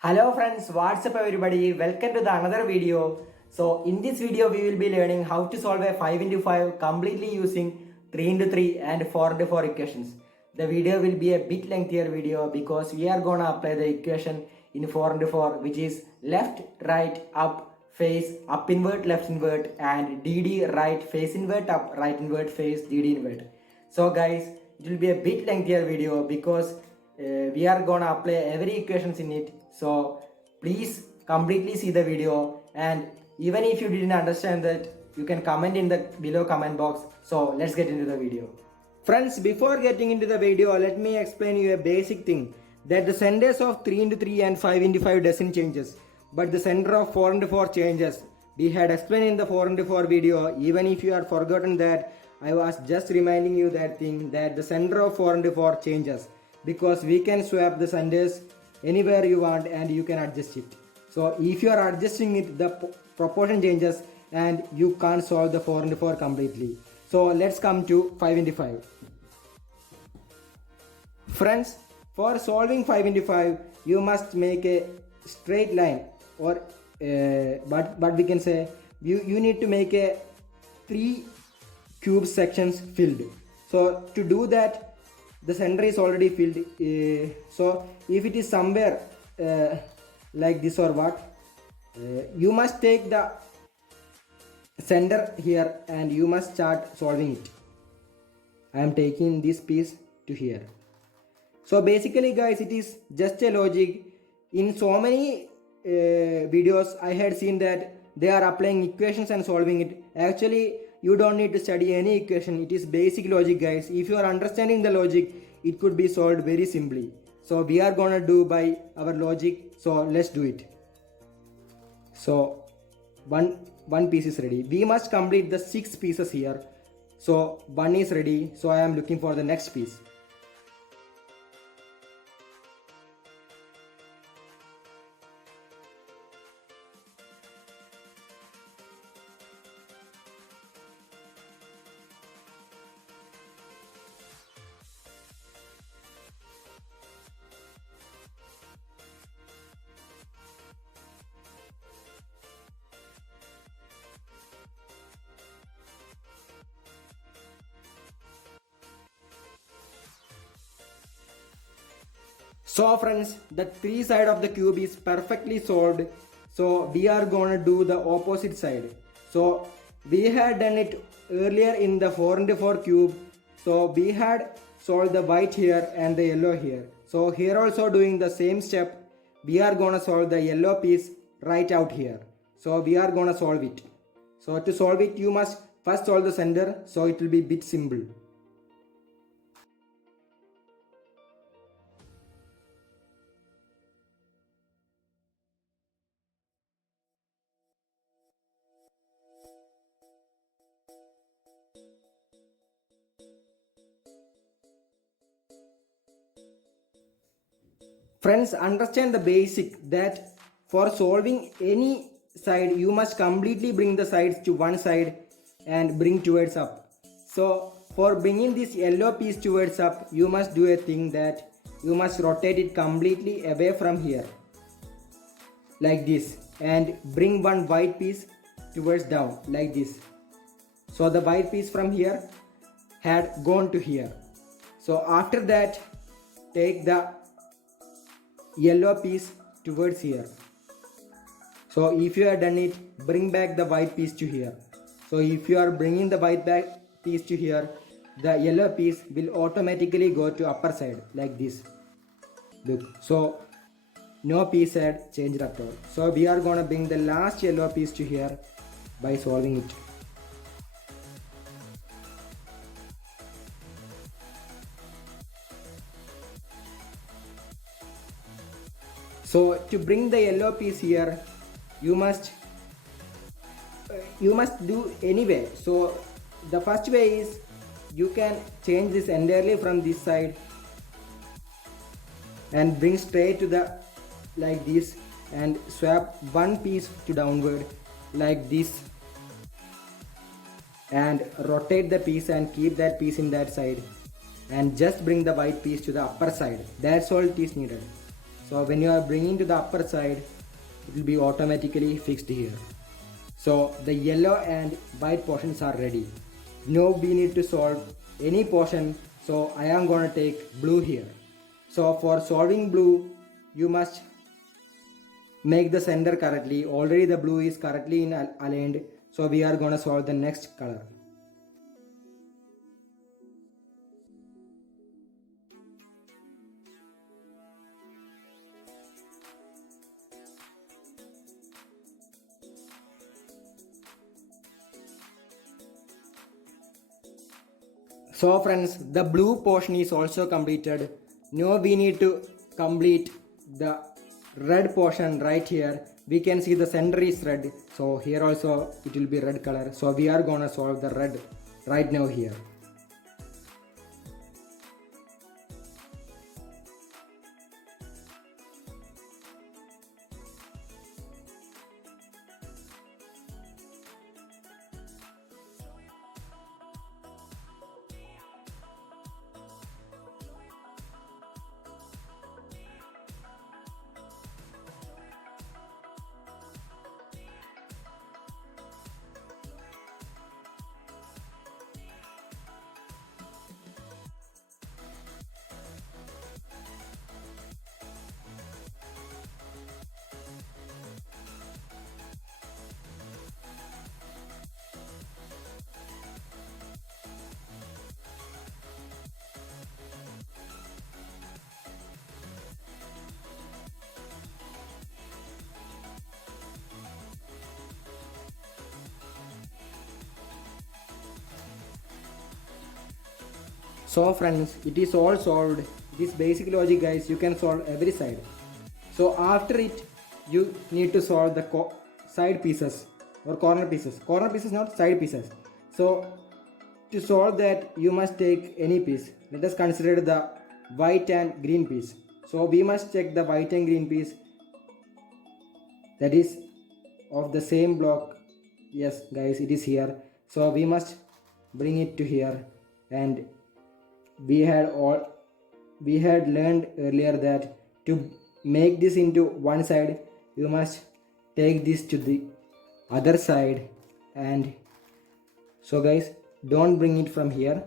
Hello friends, what's up everybody? Welcome to the another video. So in this video we will be learning how to solve a 5 into 5 completely using 3 into 3 and 4 into 4 equations. The video will be a bit lengthier video because we are gonna apply the equation in 4 into 4, which is left, right, up, face, up invert, left invert, and DD right, face invert, up, right invert, face, DD invert. So guys, it will be a bit lengthier video because we are gonna apply every equations in it. So please completely see the video, and even if you didn't understand that, you can comment in the below comment box. So let's get into the video. Friends, before getting into the video, let me explain you a basic thing, that the centers of 3 into 3 and 5 into 5 doesn't changes, but the center of 4 into 4 changes. We had explained in the 4 into 4 video. Even if you had forgotten that, I was just reminding you that thing, that the center of 4 into 4 changes, because we can swap the centers anywhere you want and you can adjust it. So if you are adjusting it, the proportion changes and you can't solve the 4 into 4 completely. So let's come to 5 into 5. Friends, for solving 5 into 5, you must make a straight line, or but we can say you need to make a 3 cube sections filled. So to do that, the center is already filled. So if it is somewhere like this or what, you must take the center here and you must start solving it. I am taking this piece to here. So basically guys, it is just a logic. In so many videos I had seen that they are applying equations and solving it. Actually, you don't need to study any equation. It is basic logic guys. If you are understanding the logic, it could be solved very simply. So we are gonna do by our logic. So let's do it. So one piece is ready. We must complete the 6 pieces here. So one is ready. So I am looking for the next piece. So friends, the 3 side of the cube is perfectly solved. So we are gonna do the opposite side. So we had done it earlier in the 4 into 4 cube. So we had solved the white here and the yellow here. So here also doing the same step, we are gonna solve the yellow piece right out here. So we are gonna solve it. So to solve it, you must first solve the center, so it will be bit simple. Friends, understand the basic, that for solving any side, you must completely bring the sides to one side and bring towards up. So for bringing this yellow piece towards up, you must do a thing, that you must rotate it completely away from here, like this, and bring one white piece towards down, like this. So the white piece from here had gone to here. So after that, take the yellow piece towards here. So if you have done it, bring back the white piece to here. So if you are bringing the white back piece to here, the yellow piece will automatically go to upper side, like this. Look, so no piece had changed at all. So we are gonna bring the last yellow piece to here by solving it. So to bring the yellow piece here, you must do anyway. So the first way is, you can change this entirely from this side and bring straight to the, like this, and swap one piece to downward like this, and rotate the piece and keep that piece in that side, and just bring the white piece to the upper side. That's all it is needed. So when you are bringing to the upper side, it will be automatically fixed here. So the yellow and white portions are ready. Now we need to solve any portion. So I am going to take blue here. So for solving blue, you must make the center correctly. Already the blue is correctly aligned. So we are going to solve the next color. So friends, the blue portion is also completed. Now we need to complete the red portion right here. We can see the center is red. So here also it will be red color. So we are gonna solve the red right now here. So friends, it is all solved. It is basic logic guys, you can solve every side. So after it, you need to solve the side pieces or corner pieces. Corner pieces, not side pieces. So to solve that, you must take any piece. Let us consider the white and green piece. So we must check the white and green piece that is of the same block. Yes guys, it is here. So we must bring it to here, and we had learned earlier that to make this into one side, you must take this to the other side. And so guys, don't bring it from here,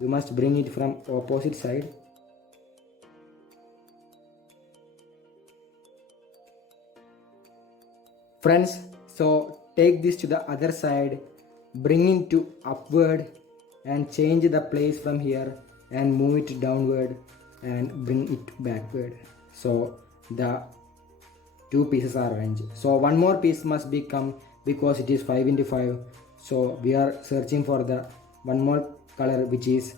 you must bring it from opposite side. Friends, so take this to the other side, bring it to upward and change the place from here and move it downward and bring it backward. So the two pieces are arranged. So one more piece must become, because it is 5 into 5. So we are searching for the one more color, which is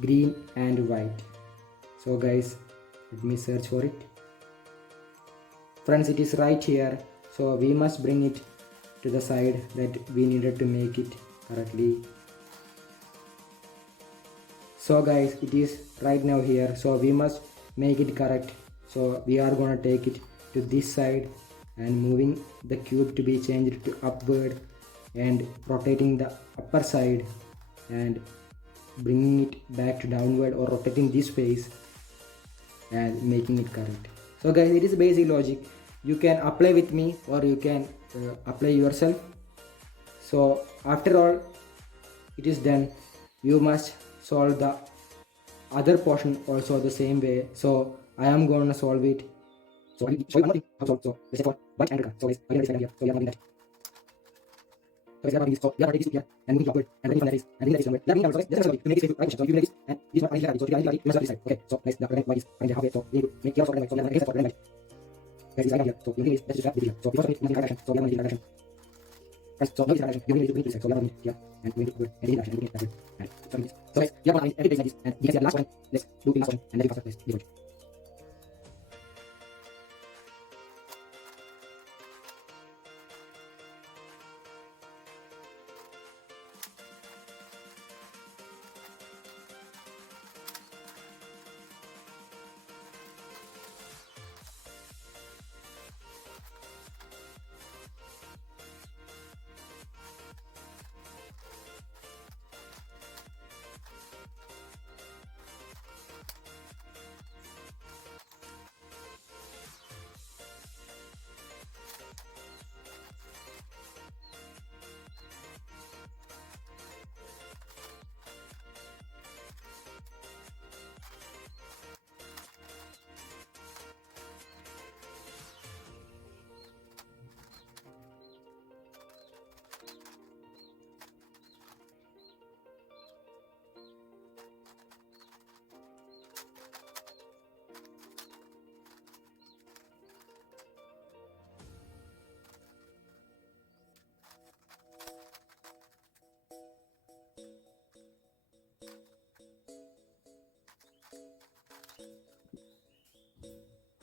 green and white. So guys, let me search for it. Friends, it is right here. So we must bring it to the side that we needed to make it correctly. So guys, it is right now here. So we must make it correct. So we are gonna take it to this side and moving the cube to be changed to upward and rotating the upper side and bringing it back to downward, or rotating this face and making it correct. So guys, it is basic logic. You can apply with me or you can apply yourself. So after all it is done, you must solve the other portion also the same way. So I am going to solve it. So I will show you one more thing how to solve. So let's say for white and red. So guys, again this here. So we are not doing that. So we are not doing this. So we are rotating this here and moving upward and bringing from that face and bringing that face downward. We are bringing downward. So guys, just to make this face right. So if you make this and this one is right. So if you are right, you must this side. Okay. So guys, the red white is right halfway. So we need to make yours for red white. So we are going to for red white. Guys, it's right here. So you need this. Let's just here. So before we move in the direction. So we are going to the direction. Guys, so now this direction. You need to bring this side. So we are going here and moving upward and in the direction and bringing it backward. And so guys, we are going to every place like this. And you can see the last one. Let's do the last one and very faster. Let's do it.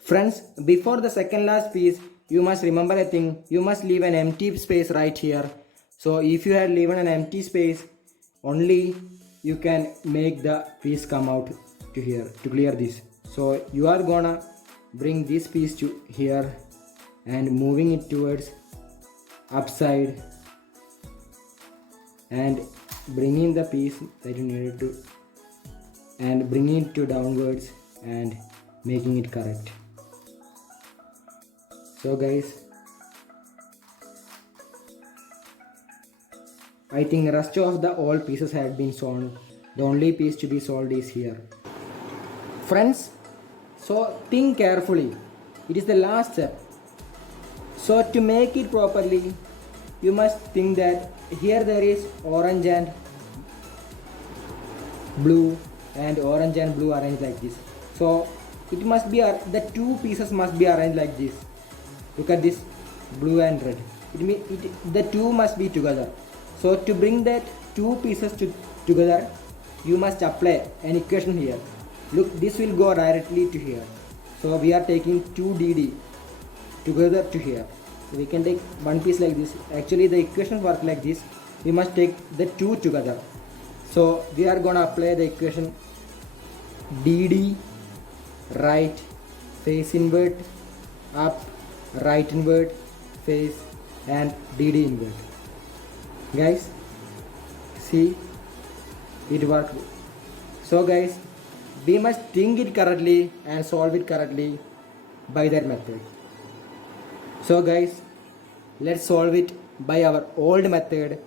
Friends, before the second last piece, you must remember a thing. You must leave an empty space right here. So if you had leaven an empty space, only you can make the piece come out to here to clear this. So you are gonna bring this piece to here and moving it towards upside and bringing the piece that you needed to and bringing it to downwards and making it correct. So guys, I think rest of the all pieces had been solved. The only piece to be solved is here. Friends, so think carefully. It is the last step. So to make it properly, you must think that here there is orange and blue and orange and blue arranged like this. So it must be the two pieces must be arranged like this. Look at this, blue and red. The two must be together. So to bring that two pieces together, you must apply an equation here. Look, this will go directly to here. So we are taking 2dd together to here. So we can take one piece like this. Actually the equation work like this. We must take the two together. So we are gonna apply the equation dd right face invert up right invert face and dd invert. Guys, see, it worked. So guys, we must think it correctly and solve it correctly by that method. So guys, let's solve it by our old method.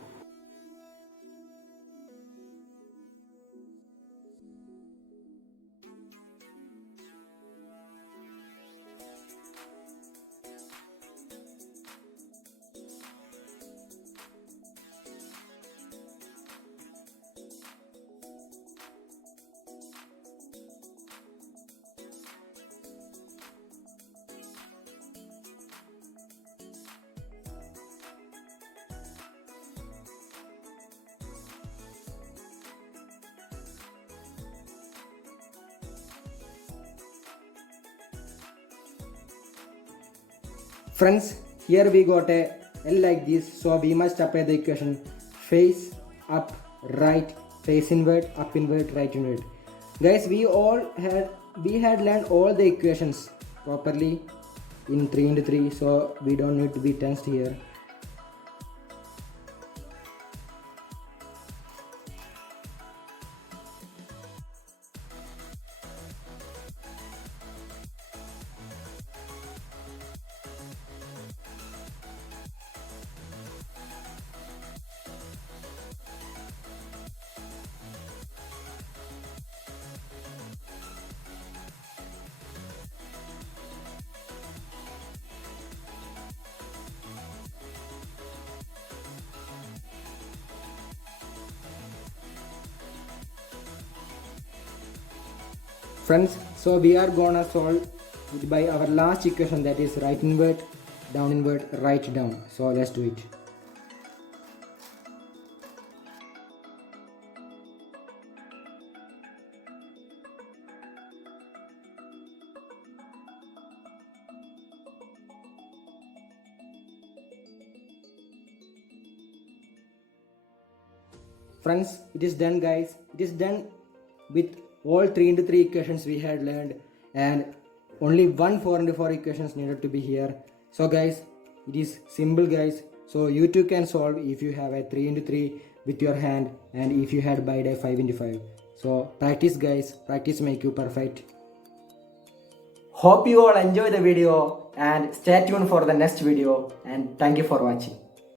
Friends, here we got a L like this, so we must apply the equation face up right face invert up invert right invert. Guys, we had learned all the equations properly in 3 into 3, so we don't need to be tensed here. Friends, so we are gonna solve it by our last equation, that is right invert, down invert, right down. So let's do it. Friends, it is done guys. It is done with all 3 into 3 equations we had learned, and only one 4 into 4 equations needed to be here. So guys, it is simple guys. So you too can solve if you have a 3 into 3 with your hand, and if you had by a 5 into 5. So practice guys, practice make you perfect. Hope you all enjoy the video and stay tuned for the next video, and thank you for watching.